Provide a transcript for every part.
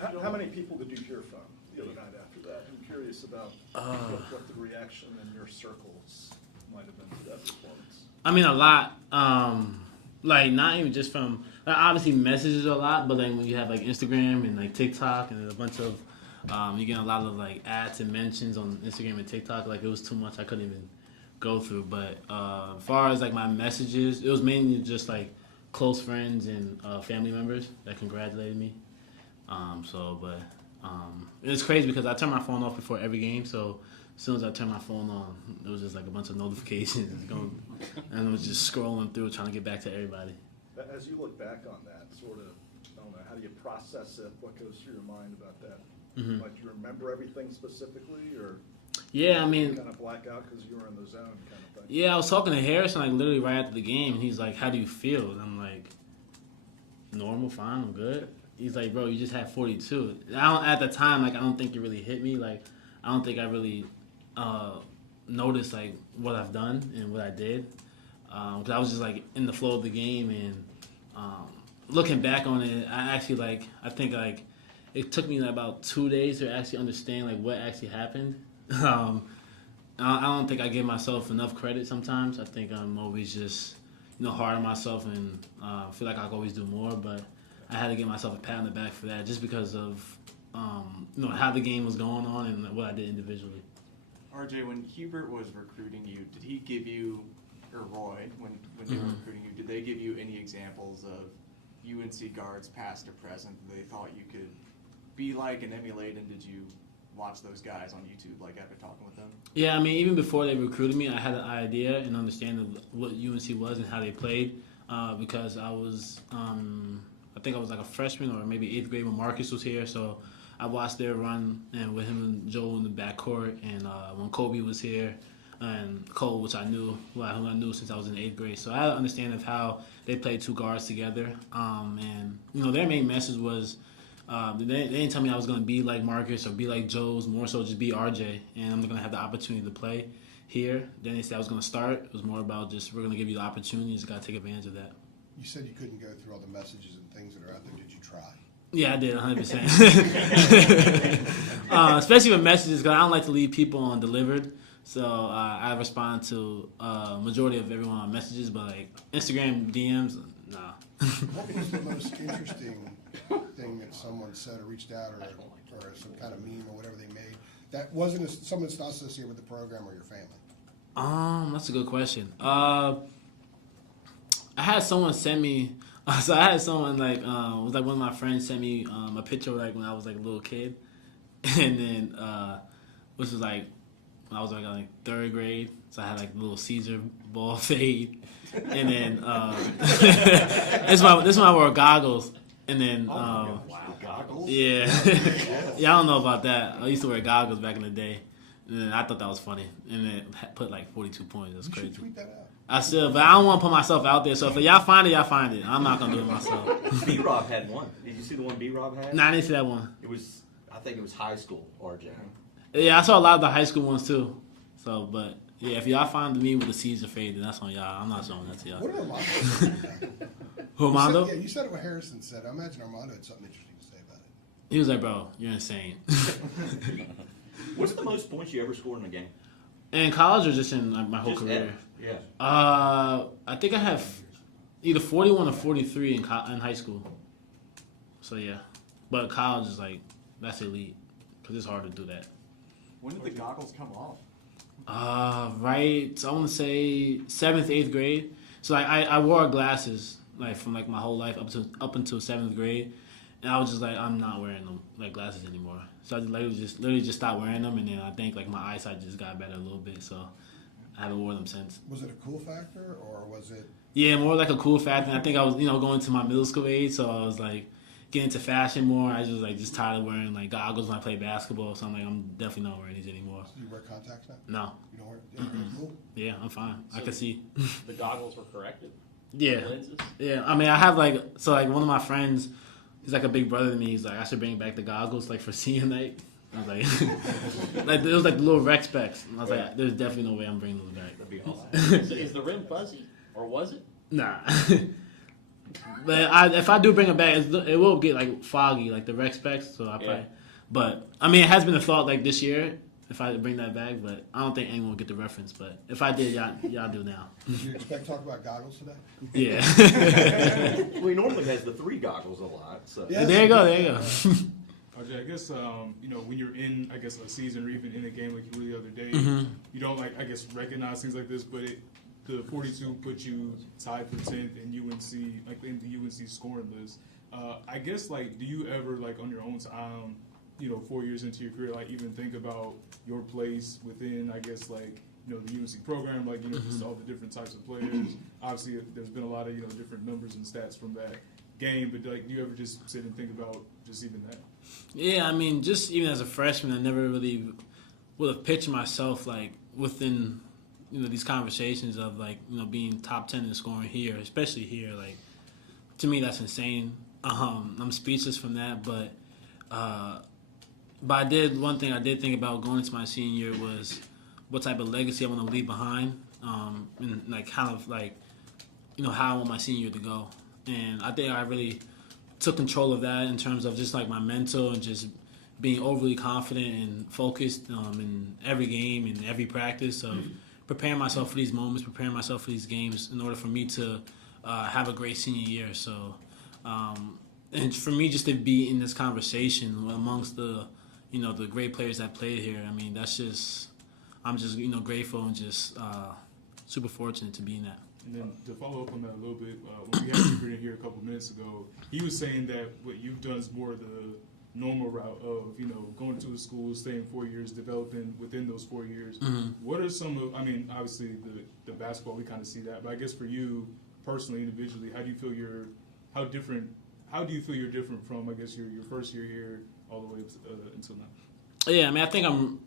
How many people did you hear from the other night after that? I'm curious about what the reaction in your circles might have been to that performance. I mean, a lot. Like, not even just from, like, obviously messages a lot, but then when you have, like, Instagram and, like, TikTok and a bunch of, you get a lot of, like, ads and mentions on Instagram and TikTok. Like, it was too much. I couldn't even go through. But as far as, like, my messages, it was mainly just, like, close friends and family members that congratulated me. It's crazy because I turn my phone off before every game, so as soon as I turned my phone on, it was just like a bunch of notifications going, and I was just scrolling through trying to get back to everybody. As you look back on that, sort of, I don't know, how do you process it? What goes through your mind about that? Mm-hmm. Like, do you remember everything specifically, or Yeah, I mean, kind of black out because you were in the zone kind of thing? yeah, I was talking to Harrison like literally right after the game, and he's like, "How do you feel?" And I'm like, "Normal, fine, I'm good." He's like, "Bro, you just had 42." At the time, like, I don't think it really hit me. Like, I don't think I really noticed like what I've done and what I did, because I was just like in the flow of the game, and looking back on it, I think like it took me like about 2 days to actually understand like what actually happened. I don't think I give myself enough credit sometimes. I think I'm always just hard on myself and feel like I can always do more, but I had to give myself a pat on the back for that just because of how the game was going on and what I did individually. RJ, when Hubert was recruiting you, did he give you, or Roy, when they were recruiting you, did they give you any examples of UNC guards, past or present, that they thought you could be like and emulate, and did you watch those guys on YouTube, like, after talking with them? Yeah, I mean, even before they recruited me, I had an idea and understanding of what UNC was and how they played, because I was, I think I was like a freshman or maybe 8th grade when Marcus was here, so I watched their run and with him and Joel in the backcourt, and when Kobe was here, and Cole, which I knew, who I knew since I was in 8th grade. So I had an understanding of how they played two guards together. And their main message was they didn't tell me I was going to be like Marcus or be like Joe's, more so just be RJ, and I'm going to have the opportunity to play here. Then they said I was going to start. It was more about just we're going to give you the opportunity. You just got to take advantage of that. You said you couldn't go through all the messages and things that are out there. Did you try? Yeah, I did, 100%. Especially with messages, because I don't like to leave people undelivered. So I respond to majority of everyone on messages, but like Instagram DMs, nah. What was the most interesting thing that someone said or reached out or some kind of meme or whatever they made that wasn't someone that's not associated with the program or your family? That's a good question. I had someone send me. So I had someone like it was like one of my friends sent me a picture like when I was like a little kid, and then which was like when I was like 3rd grade. So I had like a little Caesar ball fade, and then this is when I wore goggles, and then wow, goggles. yeah, yeah, I don't know about that. I used to wear goggles back in the day, and then I thought that was funny, and then put like 42 points. That's crazy. You should tweet that out. I still, but I don't want to put myself out there. So if y'all find it, y'all find it. I'm not gonna do it myself. B-Rob had one. Did you see the one B-Rob had? Nah, I didn't see that one. It was, I think it was high school, RJ. Yeah, I saw a lot of the high school ones too. So, but yeah, if y'all find me with the Caesar fade, then that's on y'all. I'm not showing that to y'all. What did Armando say? Who, Armando? You said it what Harrison said. I imagine Armando had something interesting to say about it. He was like, "Bro, you're insane." What's the most points you ever scored in a game? In college or just in like, my whole career? Yeah. I think I have either 41 or 43 in high school. So yeah, but college is like that's elite because it's hard to do that. When did the goggles come off? Right. So I want to say 7th, 8th grade. So like I wore glasses like from like my whole life up until 7th grade, and I was just like I'm not wearing them like glasses anymore. So I literally just stopped wearing them, and then I think like my eyesight just got better a little bit. So I haven't worn them since. Was it a cool factor or was it? Yeah, more like a cool factor. I think I was going to my middle school age, so I was like getting into fashion more. I was just tired of wearing like goggles when I play basketball. So I'm like I'm definitely not wearing these anymore. Do you wear contacts now? No. You don't wear? Cool. Yeah, I'm fine. So I can see. The goggles were corrected? Yeah. The lenses? Yeah. I mean, I have like one of my friends, he's like a big brother to me. He's like, I should bring back the goggles like for senior night. I was like, like it was like the little rec specs. And I was like, there's definitely no way I'm bringing those back. That'd be awesome. Is the rim fuzzy? Or was it? Nah. But if I do bring it back, it will get like foggy, like the rec specs. So I probably, but I mean, it has been a thought like this year if I bring that back. But I don't think anyone will get the reference. But if I did, y'all do now. Did you expect to talk about goggles today? Yeah. Well, he normally has the 3 goggles a lot, so. Yeah. There you go. There you go. RJ, I guess when you're in, I guess, a season or even in a game like you were the other day, you don't recognize things like this, but the 42 put you tied for 10th in UNC, like in the UNC scoring list. I guess do you ever on your own time, 4 years into your career, even think about your place within, I guess the UNC program, just all the different types of players. Obviously, there's been a lot of different numbers and stats from that game, but do you ever just sit and think about just even that? Yeah, I mean, just even as a freshman, I never really would have pictured myself within these conversations of being top 10 in scoring here, especially here. To me, that's insane. I'm speechless from that, but one thing I did think about going into my senior year was what type of legacy I want to leave behind, and how I want my senior year to go. And I think I really took control of that in terms of just my mental and just being overly confident and focused in every game and every practice of preparing myself for these moments, preparing myself for these games in order for me to have a great senior year. So, and for me just to be in this conversation amongst the great players that played here, I mean, I'm just grateful and just super fortunate to be in that. And then to follow up on that a little bit, when we had Hubert in here a couple minutes ago, he was saying that what you've done is more the normal route of, going to a school, staying 4 years, developing within those 4 years. What are some of, obviously the basketball, we kind of see that, but I guess for you personally, individually, how do you feel you're different from, I guess, your first year here all the way until now? Yeah, I mean, I think I'm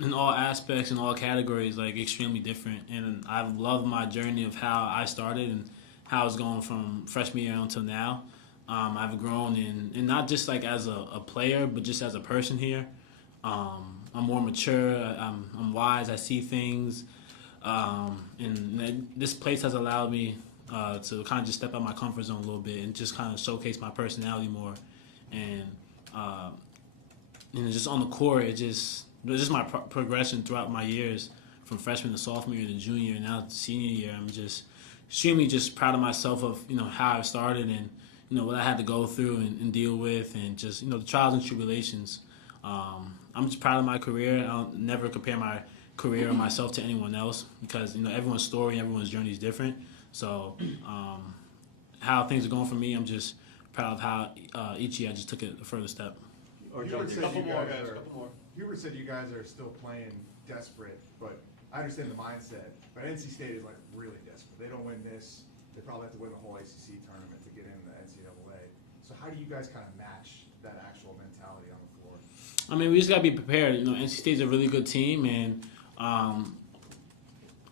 in all aspects, in all categories, extremely different. And I've loved my journey of how I started and how it's going from freshman year until now. I've grown and not just as a player, but just as a person here. I'm more mature. I'm wise. I see things. And this place has allowed me to kind of just step out my comfort zone a little bit and just kind of showcase my personality more. And just on the court, it's just my progression throughout my years from freshman to sophomore year to junior year and now to senior year. I'm just extremely just proud of myself of how I started and what I had to go through and deal with and just the trials and tribulations. I'm just proud of my career. I'll never compare my career or myself to anyone else because everyone's story, everyone's journey is different. So how things are going for me, I'm just proud of how each year I just took it a further step. Hubert said Couple you more, guys guys, are- couple more. Hubert said you guys are still playing desperate, but I understand the mindset. But NC State is really desperate. They don't win this, they probably have to win the whole ACC tournament to get in the NCAA. So how do you guys kind of match that actual mentality on the floor? I mean, we just got to be prepared. NC State's a really good team, and our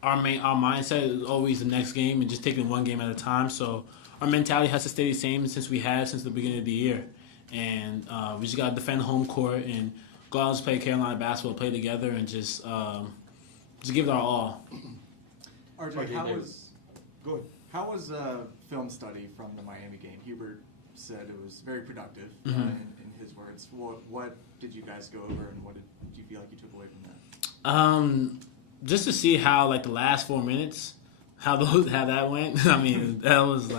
mindset is always the next game and just taking one game at a time. So our mentality has to stay the same since the beginning of the year. And we just got to defend home court and go out and play Carolina basketball, play together, and just give it our all. RJ, how was film study from the Miami game? Hubert said it was very productive in his words. What did you guys go over, and what did you feel like you took away from that? Just to see how the last 4 minutes, how that went. I mean, that was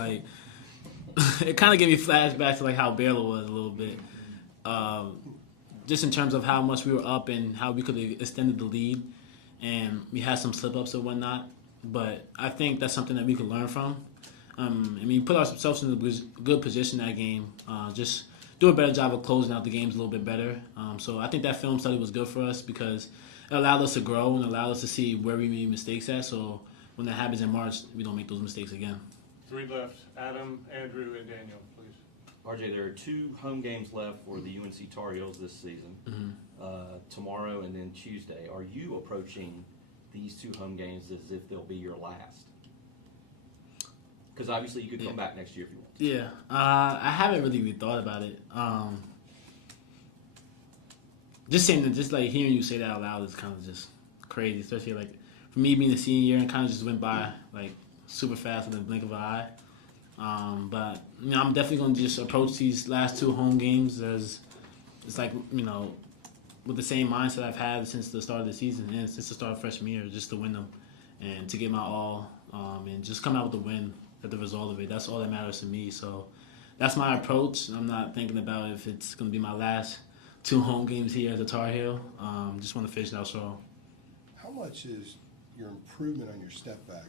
it kind of gave me flashbacks to how Baylor was a little bit. Just in terms of how much we were up and how we could have extended the lead, and we had some slip-ups and whatnot. But I think that's something that we could learn from. We put ourselves in a good position that game. Just do a better job of closing out the games a little bit better. So I think that film study was good for us because it allowed us to grow and allowed us to see where we made mistakes at. So when that happens in March, we don't make those mistakes again. 3 left. Adam, Andrew, and Daniel, please. RJ, there are 2 home games left for the UNC Tar Heels this season, tomorrow and then Tuesday. Are you approaching these 2 home games as if they'll be your last? Because obviously you could come back next year if you want to. Yeah, I haven't really thought about it. Just saying that, just hearing you say that out loud is kind of just crazy, especially for me being a senior year and kind of just went by super fast in the blink of an eye. But I'm definitely going to just approach these last 2 home games as it's like, with the same mindset I've had since the start of the season and since the start of freshman year, just to win them and to get my all, and just come out with a win at the result of it. That's all that matters to me. So that's my approach. I'm not thinking about if it's going to be my last 2 home games here at the Tar Heel. Just want to finish it out strong. How much is your improvement on your step back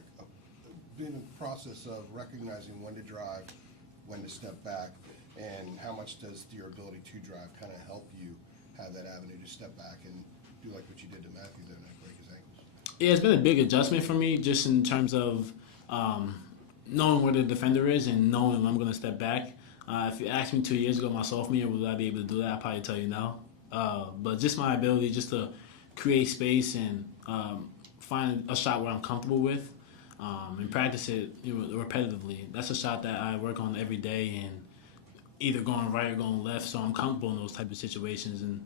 been a process of recognizing when to drive, when to step back, and how much does your ability to drive kind of help you have that avenue to step back and do like what you did to Matthew the other night, break his ankles? Yeah, it's been a big adjustment for me just in terms of knowing where the defender is and knowing when I'm going to step back. If you asked me 2 years ago, my sophomore year, would I be able to do that? I'd probably tell you no. But just my ability just to create space and find a shot where I'm comfortable with and practice it repetitively. That's a shot that I work on every day and either going right or going left, so I'm comfortable in those type of situations and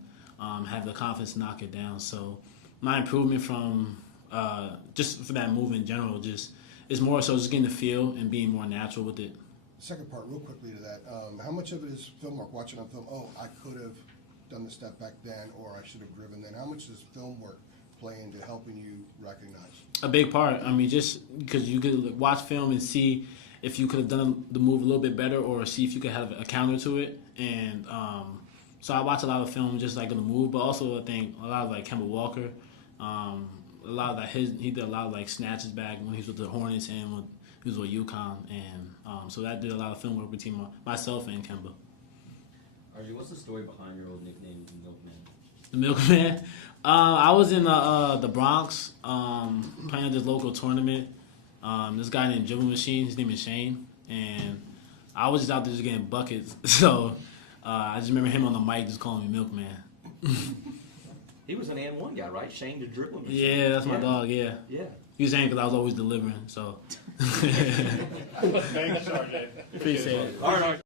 have the confidence to knock it down. So my improvement from just for that move in general just is more so just getting the feel and being more natural with it. Second part, real quickly to that, how much of it is film work, watching on film, oh, I could have done the step back then, or I should have driven then? How much does film work play into helping you recognize? A big part. I mean, just because you could watch film and see if you could have done the move a little bit better or see if you could have a counter to it. And so I watch a lot of film just like on the move, but also I think a lot of like Kemba Walker, a lot of that he did a lot of like snatches back when he was with the Hornets and when he was with UConn. And so that did a lot of film work between myself and Kemba. RJ, what's the story behind your old nickname, Milkman? The Milkman. I was in the Bronx playing at this local tournament. This guy named Dribble Machine, his name is Shane, and I was just out there just getting buckets. So I just remember him on the mic just calling me Milkman. He was an and one guy, right? Shane the Dribble Machine. Yeah, that's my dog, yeah. Yeah. He was saying because I was always delivering, so. Thanks, RJ. Appreciate it. All right.